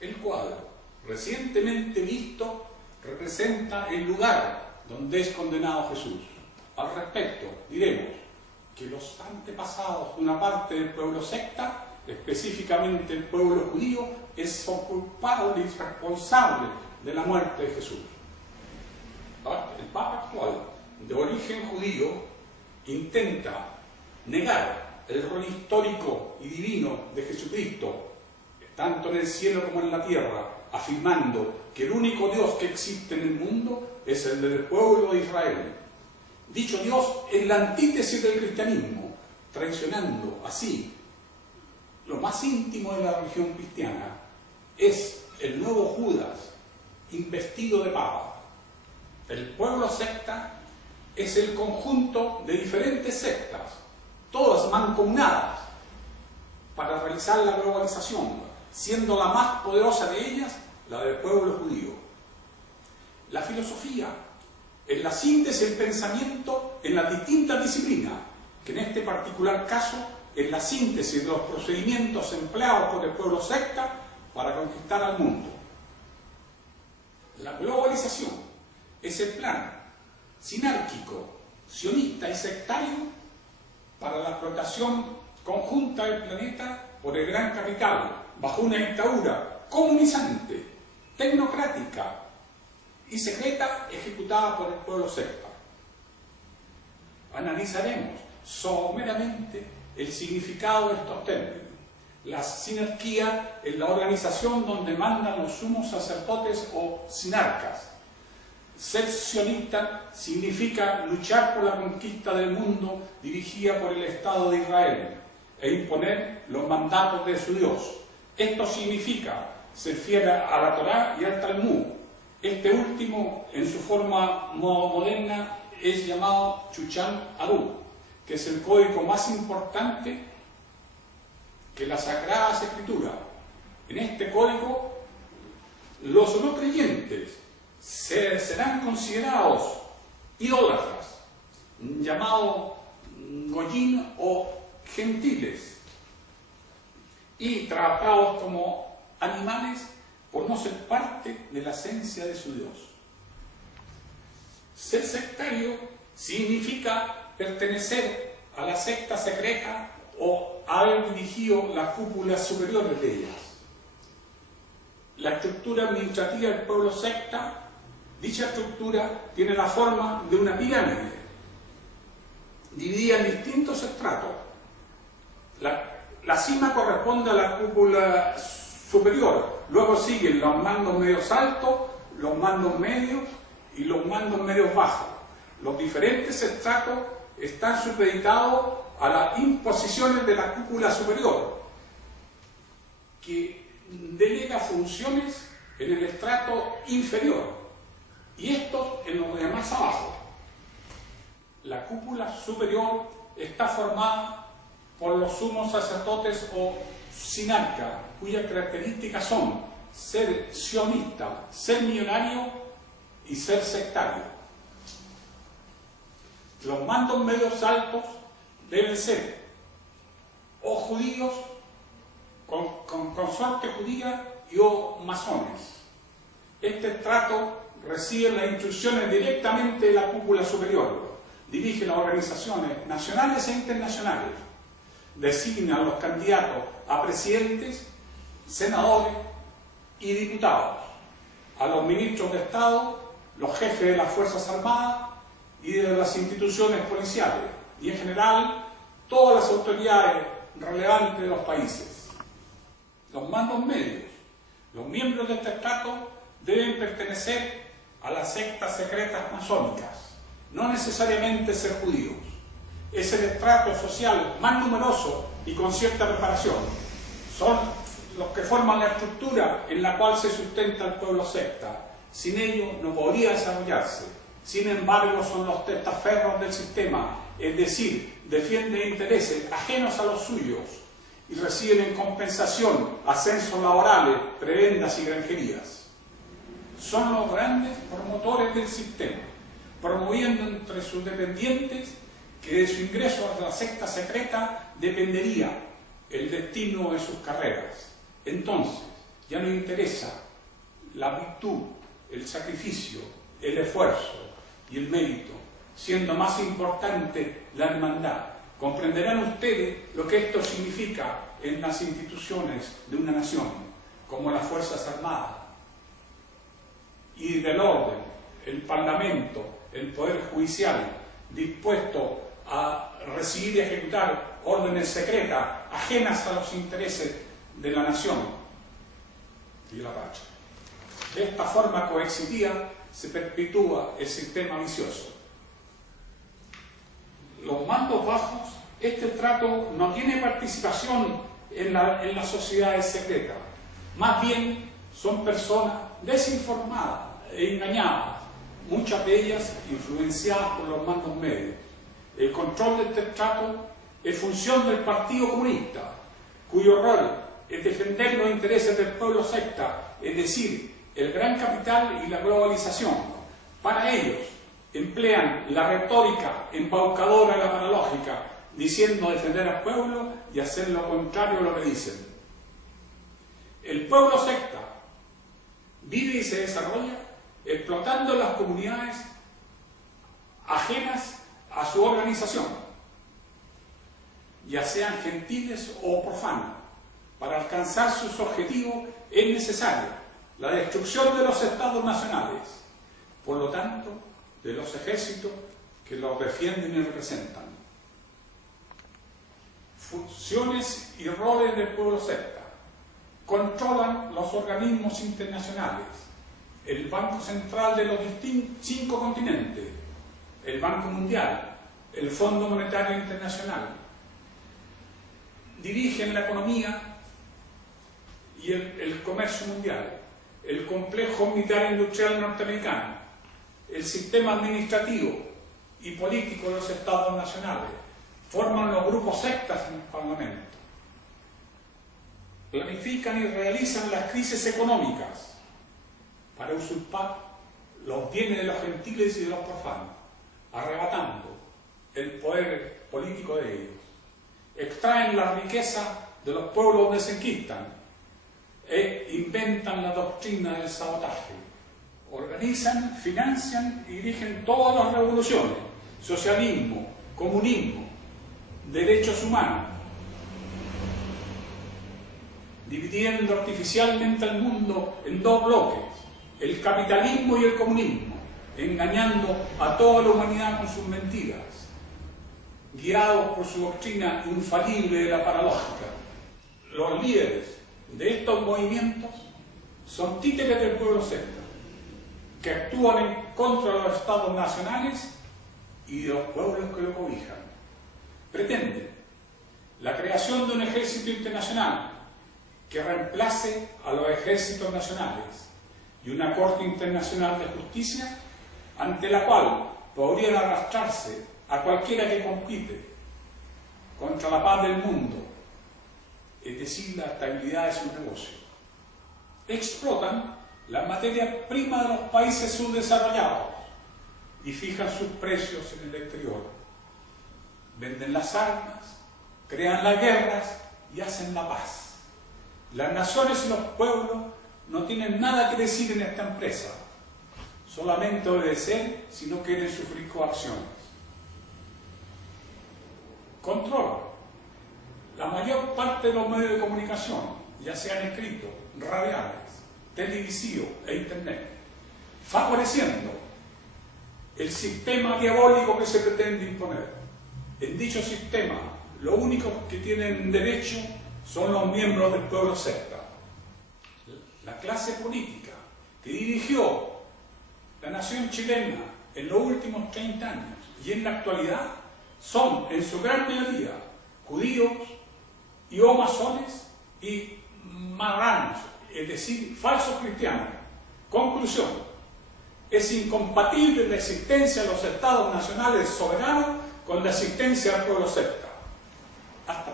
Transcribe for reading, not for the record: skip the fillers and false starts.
El cuadro, recientemente visto, representa el lugar donde es condenado Jesús. Al respecto, diremos que los antepasados de una parte del pueblo secta, específicamente el pueblo judío, son culpables y responsables de la muerte de Jesús. El Papa actual, de origen judío, intenta negar el rol histórico y divino de Jesucristo, tanto en el cielo como en la tierra, afirmando que el único Dios que existe en el mundo es el del pueblo de Israel. Dicho Dios es la antítesis del cristianismo, traicionando así lo más íntimo de la religión cristiana. Es el nuevo Judas investido de papa. El pueblo secta es el conjunto de diferentes sectas, todas mancomunadas para realizar la globalización, siendo la más poderosa de ellas la del pueblo judío. La filosofía es la síntesis del pensamiento en las distintas disciplinas, que en este particular caso es la síntesis de los procedimientos empleados por el pueblo secta para conquistar al mundo. La globalización es el plan sinárquico, sionista y sectario para la explotación conjunta del planeta por el gran capital, bajo una dictadura comunizante, tecnocrática y secreta ejecutada por el pueblo secta. Analizaremos someramente el significado de estos términos. La sinarquía es la organización donde mandan los sumos sacerdotes o sinarcas. Ser sionista significa luchar por la conquista del mundo dirigida por el Estado de Israel e imponer los mandatos de su Dios. Esto significa ser fiel a la Torá y al Talmud. Este último, en su forma moderna, es llamado Chuchan Aruch, que es el código más importante que las Sagradas Escrituras. En este código, los no creyentes serán considerados idólatras, llamados goyim o gentiles, y tratados como animales por no ser parte de la esencia de su Dios. Ser sectario significa pertenecer a la secta secreta o haber dirigido las cúpulas superiores de ellas. La estructura administrativa del pueblo secta, dicha estructura tiene la forma de una pirámide, dividida en distintos estratos. La cima corresponde a la cúpula superior, luego siguen los mandos medios altos, los mandos medios y los mandos medios bajos. Los diferentes estratos están supeditados a las imposiciones de la cúpula superior, que delega funciones en el estrato inferior y estos en los demás abajo. La cúpula superior está formada por los sumos sacerdotes o sinarcas, cuyas características son ser sionista, ser millonario y ser sectario. Los mandos medios altos deben ser o judíos con suerte judía y o masones. Este estrato recibe las instrucciones directamente de la cúpula superior, dirige las organizaciones nacionales e internacionales, designa a los candidatos a presidentes, senadores y diputados, a los ministros de Estado, los jefes de las Fuerzas Armadas y de las instituciones policiales, y en general todas las autoridades relevantes de los países. Los mandos medios, los miembros de este estrato deben pertenecer a las sectas secretas masónicas, no necesariamente ser judíos. Es el estrato social más numeroso y con cierta preparación. Son los que forman la estructura en la cual se sustenta el pueblo secta. Sin ellos no podría desarrollarse. Sin embargo, son los testaferros del sistema, es decir, defienden intereses ajenos a los suyos y reciben en compensación ascensos laborales, prebendas y granjerías. Son los grandes promotores del sistema, promoviendo entre sus dependientes que de su ingreso a la secta secreta dependería el destino de sus carreras. Entonces, ya no interesa la virtud, el sacrificio, el esfuerzo y el mérito, siendo más importante la hermandad. Comprenderán ustedes lo que esto significa en las instituciones de una nación, como las Fuerzas Armadas y del orden, el Parlamento, el Poder Judicial, dispuesto a recibir y ejecutar órdenes secretas ajenas a los intereses de la nación y de la patria. De esta forma coercitiva se perpetúa el sistema vicioso. Los mandos bajos, este trato no tiene participación en las sociedades secretas. Más bien son personas desinformadas e engañadas, muchas de ellas influenciadas por los mandos medios. El control de este trato es función del Partido Comunista, cuyo rol es defender los intereses del pueblo secta, es decir, el gran capital y la globalización. Para ellos emplean la retórica embaucadora, la paralógica, diciendo defender al pueblo y hacer lo contrario a lo que dicen. El pueblo secta vive y se desarrolla explotando las comunidades ajenas a su organización, ya sean gentiles o profanos. Para alcanzar sus objetivos es necesaria la destrucción de los estados nacionales, por lo tanto, de los ejércitos que los defienden y representan. Funciones y roles del pueblo secta. Controlan los organismos internacionales, el Banco Central de los 5 continentes, el Banco Mundial, el Fondo Monetario Internacional. Dirigen la economía y el comercio mundial, el complejo militar industrial norteamericano, el sistema administrativo y político de los estados nacionales. Forman los grupos sectas en el Parlamento. Planifican y realizan las crisis económicas para usurpar los bienes de los gentiles y de los profanos, arrebatando el poder político de ellos. Extraen la riqueza de los pueblos donde se enquistan e inventan la doctrina del sabotaje. Organizan, financian y dirigen todas las revoluciones: socialismo, comunismo, derechos humanos, dividiendo artificialmente al mundo en 2 bloques, el capitalismo y el comunismo, engañando a toda la humanidad con sus mentiras, guiados por su doctrina infalible de la paralógica. Los líderes de estos movimientos son títeres del pueblo secta, que actúan en contra de los estados nacionales y de los pueblos que lo cobijan. Pretenden la creación de un ejército internacional que reemplace a los ejércitos nacionales y una Corte Internacional de Justicia ante la cual podrían arrastrarse a cualquiera que compite contra la paz del mundo, es decir, la estabilidad de su negocio. Explotan la materia prima de los países subdesarrollados y fijan sus precios en el exterior. Venden las armas, crean las guerras y hacen la paz. Las naciones y los pueblos no tienen nada que decir en esta empresa, solamente obedecer si no quieren sufrir coacciones. Controlan la mayor parte de los medios de comunicación, ya sean escritos, radiales, televisivos e internet, favoreciendo el sistema diabólico que se pretende imponer. En dicho sistema, lo único que tienen derecho son los miembros del pueblo secta. La clase política que dirigió la nación chilena en los últimos 30 años y en la actualidad son, en su gran mayoría, judíos y o masones y marranos, es decir, falsos cristianos. Conclusión: es incompatible la existencia de los estados nacionales soberanos con la existencia del pueblo secta. Hasta